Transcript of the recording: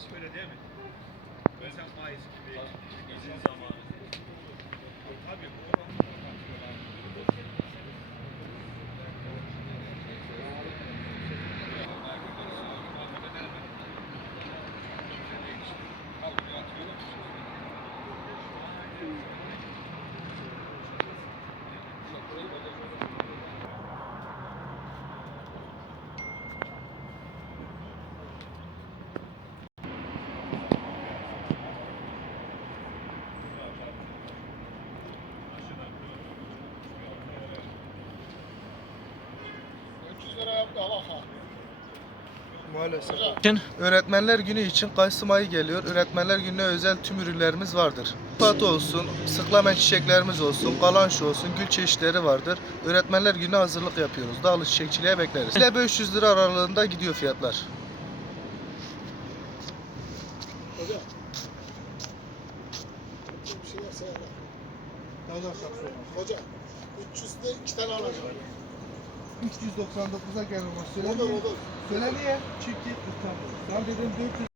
Hiç böyle değil mi? Özel faiz gibi. Bizim zamanımız. Maalesef. için Öğretmenler günü için Kasım ayı geliyor. Öğretmenler gününe özel tüm ürünlerimiz vardır. Pat olsun, sıklamen çiçeklerimiz olsun, kalanş olsun, gül çeşitleri vardır. Öğretmenler gününe hazırlık yapıyoruz. Dağlı çiçekçiliğe bekleriz. Ile 500 lira aralığında gidiyor fiyatlar. Hocam. 300'de iki tane alacağım. 399'a gelmez. Olur olur. Söyle niye? Çünkü tamam. Ben dedim 400